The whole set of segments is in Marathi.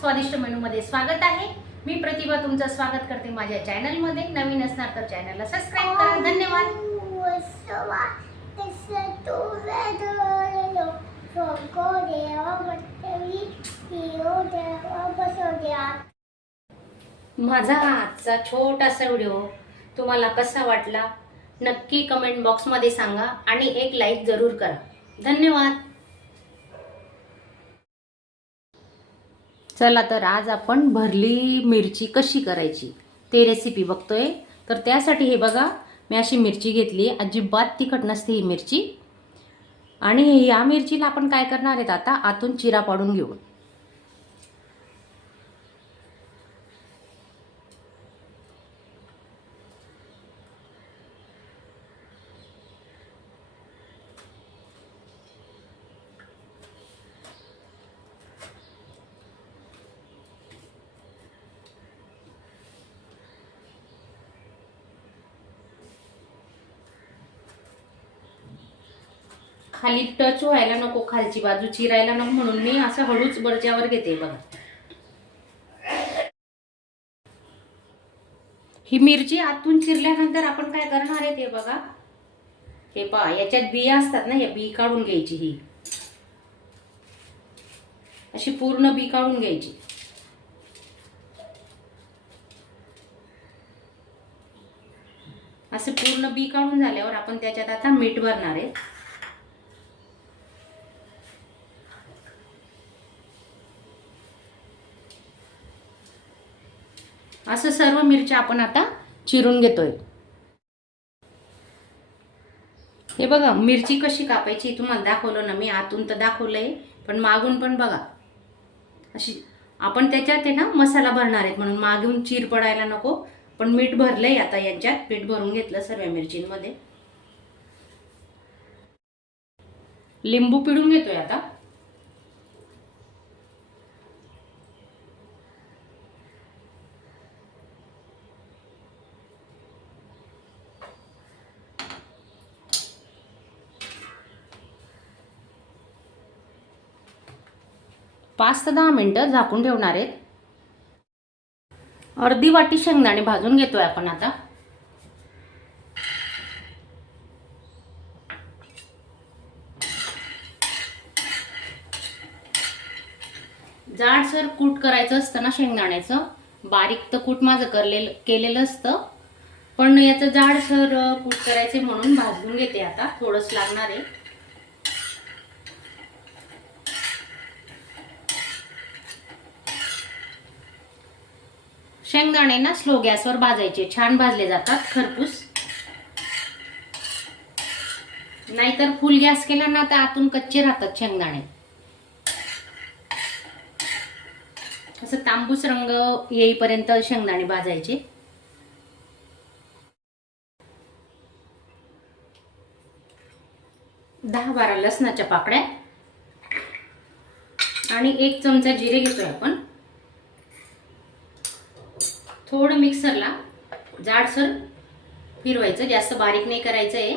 स्वादिष्ट मेनूमध्ये स्वागत आहे. मी प्रतिभा तुमचं स्वागत करते माझ्या चॅनलमध्ये. नवीन असणार तर चॅनलला सबस्क्राईब करा. धन्यवाद. माझा आजचा छोटासा व्हिडिओ तुम्हाला कसा वाटला? नक्की कमेंट बॉक्समध्ये सांगा आणि एक लाईक जरूर करा. धन्यवाद. चला तर आज आपण भरली मिरची कशी करायची ते रेसिपी बघतोय. तर त्यासाठी हे बघा मी अशी मिरची घेतली. अजिबात तिखट नसते ही मिरची. आणि या मिरचीला आपण काय करणार आहेत आता? आतून चिरा पाडून घेऊ खाली टच व्हायला नको खालची बाजू चिरायला नको म्हणून मी असं हळूच बरच्यावर घेते बघा. ही मिरची आतून चिरल्यानंतर आपण काय करणार आहे ते बघा. हे पहा याच्यात बिया असतात ना या बी काढून घ्यायची ही. अशी पूर्ण बी काढून घ्यायची. असे पूर्ण बी काढून झाल्यावर आपण त्याच्यात आता मीठ भरणार आहे. असं सर्व मिरच्या आपण आता चिरून घेतोय. हे बघा मिरची कशी कापायची तुम्हाला दाखवलं ना मी आतून तर दाखवलंय पण मागून पण बघा. अशी आपण त्याच्यात आहे ना मसाला भरणार आहेत म्हणून मागून चीर पडायला नको पण मीठ भरलंय आता यांच्यात मीठ भरून घेतलं सर्व मिरचींमध्ये. लिंबू पिळून घेतोय आता. पाच ते दहा मिनटं झाकून ठेवणार आहेत. अर्धी वाटी शेंगदाणे भाजून घेतोय आपण आता. जाडसर कूट करायचं असतं ना शेंगदाण्याचं. बारीक तर कूट माझं करलेलं केलेलं असतं. पण याचं जाडसर कूट करायचे म्हणून भाजून घेते आता. थोडंच लागणार आहे. शेंगदाणे ना स्लो गॅसवर भाजायचे. छान भाजले जातात खरपूस. नाहीतर फुल गॅस केला ना तर आतून कच्चे राहतात शेंगदाणे. असं तांबूस रंग येईपर्यंत शेंगदाणे भाजायचे. दहा बारा लसणाच्या पाकड्या आणि एक चमचा जिरे घेतोय आपण. थोडं मिक्सरला जाडसर फिरवायचं. जास्त बारीक नाही करायचं आहे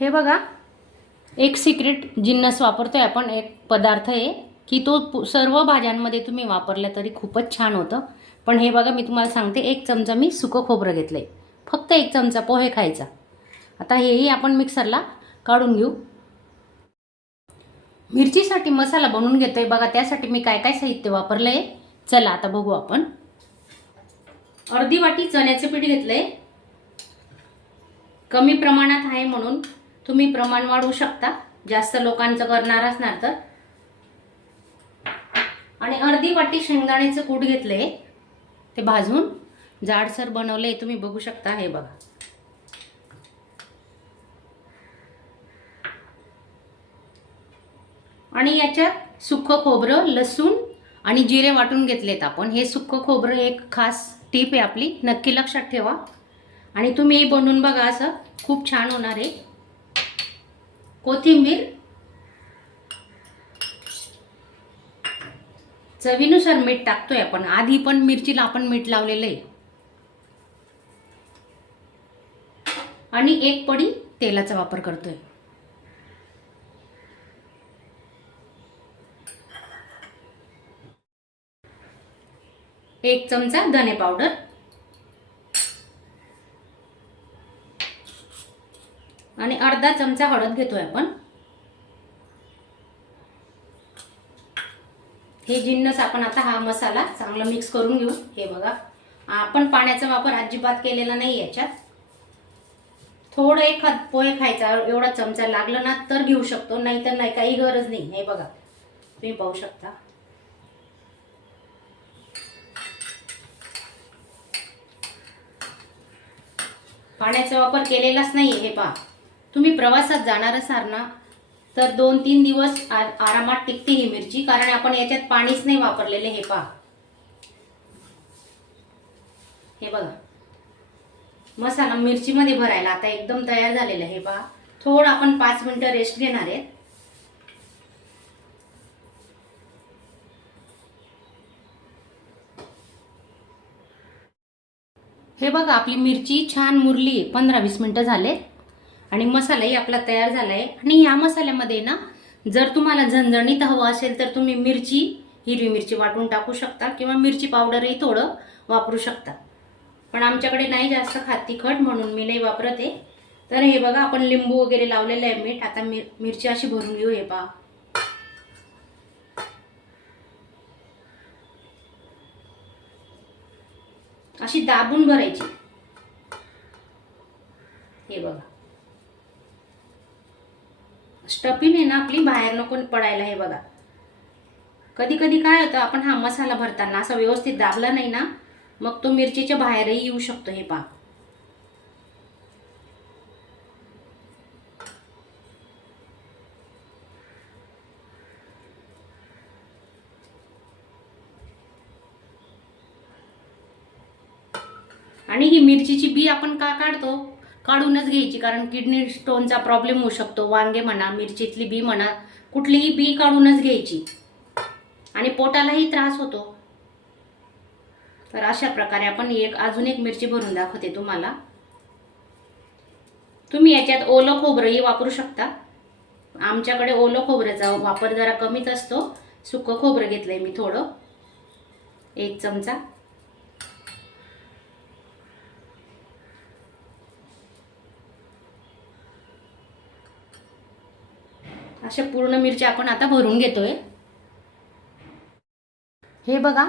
हे बघा एक सिक्रेट जिन्नस वापरतोय आपण एक पदार्थ आहे की तो सर्व भाज्यांमध्ये तुम्ही वापरला तरी खूपच छान होतं. पण हे बघा मी तुम्हाला सांगते एक चमचा मी सुकं खोबरं घेतलंय. फक्त एक चमचा पोहे खायचा. आता हेही आपण मिक्सरला काढून घेऊ. मिरचीसाठी मसाला बनवून घेतोय. बघा त्यासाठी मी काय काय साहित्य वापरलंय. चला आता बघू आपण. अर्धी वाटी चण्याचे पीठ घेतलंय. कमी प्रमाणात आहे म्हणून तुम्ही प्रमाण वाढवू शकता. जास्त लोकांचं करणार असणार तर. आणि अर्धी वाटी शेंगदाण्याचं कूट घेतलंय. ते भाजून जाडसर बनवलंय. तुम्ही बघू शकता हे बघा. आणि याच्यात सुक्कं खोबरं लसूण आणि जिरे वाटून घेतलेत आपण. हे सुक्कं खोबरं एक खास टीप आहे आपली. नक्की लक्षात ठेवा. आणि तुम्ही हे बनवून बघा असं. खूप छान होणार आहे. कोथिंबीर. चवीनुसार मीठ टाकतोय आपण. आधी पण मिरचीला आपण मीठ लावलेलं आहे. आणि एक पडी तेलाचा वापर करतोय. एक चमचा धने पावडर. आणि अर्धा चमचा हळद घेतोय आपण. हे जिन्नस आपण आता हा मसाला चांगला मिक्स करून घेऊ. हे बघा. आपण पाण्याचा वापर अजिबात केलेला नाही याच्यात. थोडं एक हात पोहे खायचा एवढा चमचा लागला ना तर घेऊ शकतो. नाही तर नाही काही गरज नाही. हे बघा. तुम्ही पाहू शकता. पाण्याचा वापर केलेलाच नाही हे पहा. तुम्ही प्रवासात जाणार असाल ना तर दोन तीन दिवस आ- आरामात टिकते ही मिरची कारण आपण याच्यात पाणीच नाही वापरलेले हे पहा. हे बघा. मसाला मिरचीमध्ये भरायला आता एकदम तयार झालेला आहे हे पहा. थोडं आपण पाच मिनटं रेस्ट घेणार आहेत. हे बघा आपली मिरची छान मुरली पंधरा वीस मिनटं झाले. आणि मसालाही आपला तयार झाला आहे आणि या मसाल्यामध्ये ना जर तुम्हाला झणझणीत हवं असेल तर तुम्ही मिरची हिरवी मिरची वाटून टाकू शकता किंवा मिरची पावडरही थोडं वापरू शकता. पण आमच्याकडे नाही जास्त खात तिखट म्हणून मी नाही वापरत आहे. तर हे बघा आपण लिंबू वगैरे लावलेलं आहे मीठ. आता मिर मिरची अशी भरून घेऊ हे पहा. अशी दाबून भरायची. हे बघा. स्टफिंग आहे ना आपली बाहेर नको पडायला हे बघा. कधी कधी काय होतं आपण हा मसाला भरताना असा व्यवस्थित दाबला नाही ना मग तो मिरचीच्या बाहेरही येऊ शकतो हे पहा आणि ही मिरचीची बी आपण का काढतो? काढूनच घ्यायची कारण किडनी स्टोनचा प्रॉब्लेम होऊ शकतो. वांगे म्हणा मिरचीतली बी म्हणा कुठलीही बी काढूनच घ्यायची. आणि पोटालाही त्रास होतो. तर अशा प्रकारे आपण एक अजून एक मिरची भरून दाखवते तुम्हाला. तुम्ही याच्यात ओलं खोबरंही वापरू शकता. आमच्याकडे ओलं खोबऱ्याचा वापर जरा कमीच असतो. सुकं खोबरं घेतलंय मी थोडं. एक चमचा. अशा पूर्ण मिरची आपण आता भरून घेतोय. हे बघा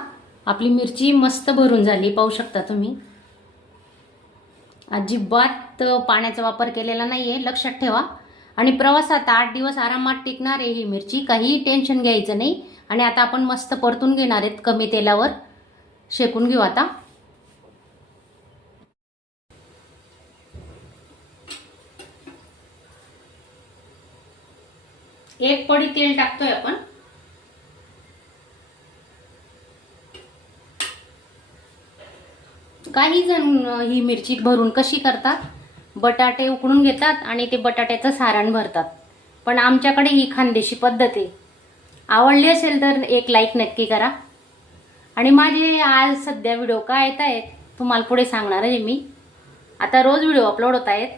आपली मिरची मस्त भरून झाली पाहू शकता तुम्ही. अजिबात पाण्याचा वापर केलेला नाही आहे लक्षात ठेवा. आणि प्रवासात आठ दिवस आरामात टिकणार आहे ही मिरची काहीही टेन्शन घ्यायचं नाही. आणि आता आपण मस्त परतून घेणार आहेत कमी तेलावर. शेकून घेऊ आता. एक पडी तेल टाकतोय आपण. काही जण ही मिरची भरून कशी करतात? बटाटे उकडून घेतात आणि ते बटाट्याचं सारण भरतात. पण आमच्याकडे ही खानदेशी पद्धत आहे. आवडली असेल तर एक लाईक नक्की करा. आणि माझे आज सध्या व्हिडिओ काय येत आहेत तुम्हाला पुढे सांगणार आहे मी. आता रोज व्हिडिओ अपलोड होत आहेत.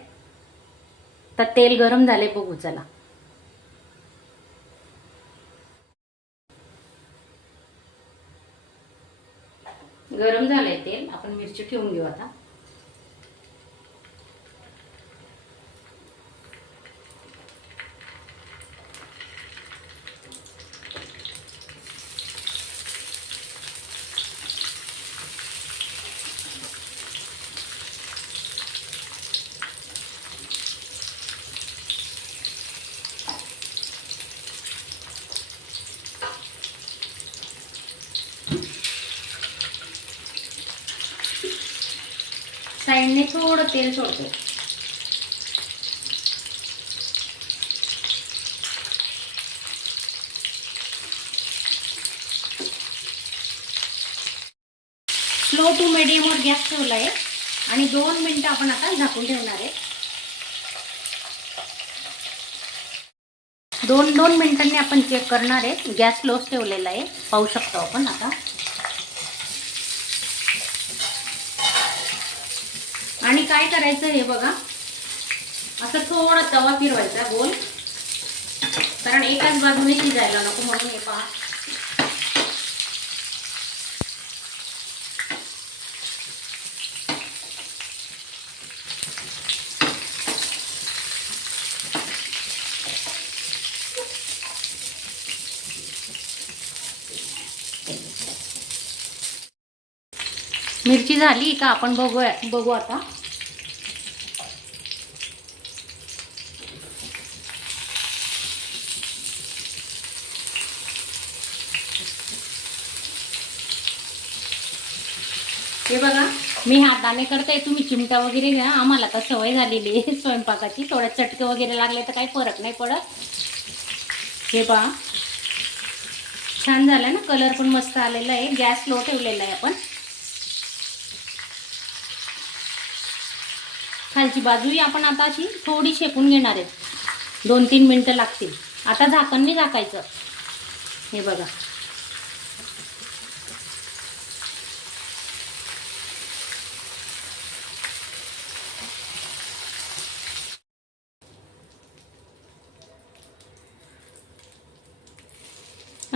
तर तेल गरम झाले बघू चला. गरम झालंय तेल आपण मिरची ठेवून घेऊ आता साईडने थोडं तेल सोडतो स्लो टू मिडियमवर गॅस ठेवला आहे आणि दोन मिनटं आपण आता झाकून ठेवणार आहे. दोन दोन मिनिटांनी आपण चेक करणार आहे. गॅस स्लोच ठेवलेला आहे. पाहू शकतो आपण आता. आणि काय करायचं हे बघा. असं थोडा तवा फिरवायचा गोल. कारण एकाच बाजूने शिजायला नको म्हणून हे पहा. मिरची झाली का आपण बघूया बघू आता. हे बघा मी हाताने करते तुम्ही चिमटा वगैरे घ्या. आम्हाला तर सवय झालेली आहे स्वयंपाकाची. थोड्या चटके वगैरे लागले तर काही फरक नाही पडत. हे पहा. छान झालं ना? कलर पण मस्त आलेला आहे. गॅस लो ठेवलेला आहे आपण. खालची बाजूही आपण आता अशी थोडी शेकून घेणार आहे. दोन तीन मिनटं लागतील. आता झाकण नाही झाकायचं. हे बघा.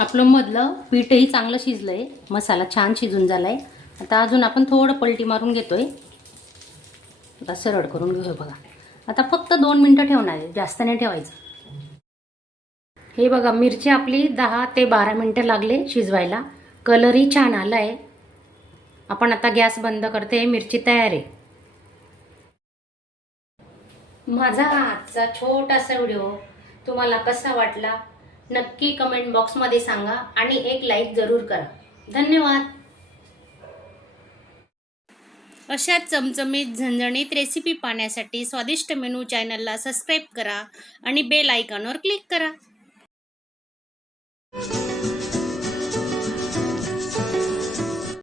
आपलं मधलं पीठही चांगलं शिजलं आहे मसाला छान शिजून झाला आहे आता अजून आपण थोडं पलटी मारून घेतो आहे आता सरळ करून घेऊ बघा. आता फक्त दोन मिनटं ठेवणार आहे. जास्त नाही ठेवायचं. हे बघा मिरची आपली दहा ते बारा मिनटं लागले शिजवायला. कलरही छान आला आहे आपण आता गॅस बंद करते. मिरची तयार आहे. माझा आजचा छोटासा व्हिडिओ तुम्हाला कसा वाटला? नक्की कमेंट बॉक्समध्ये सांगा आणि एक लाईक जरूर करा. धन्यवाद. अशा चमचमीत झणझणीत रेसिपी पाहण्यासाठी स्वादिष्ट मेनू चॅनलला सबस्क्राईब करा आणि बेल आयकॉनवर क्लिक करा.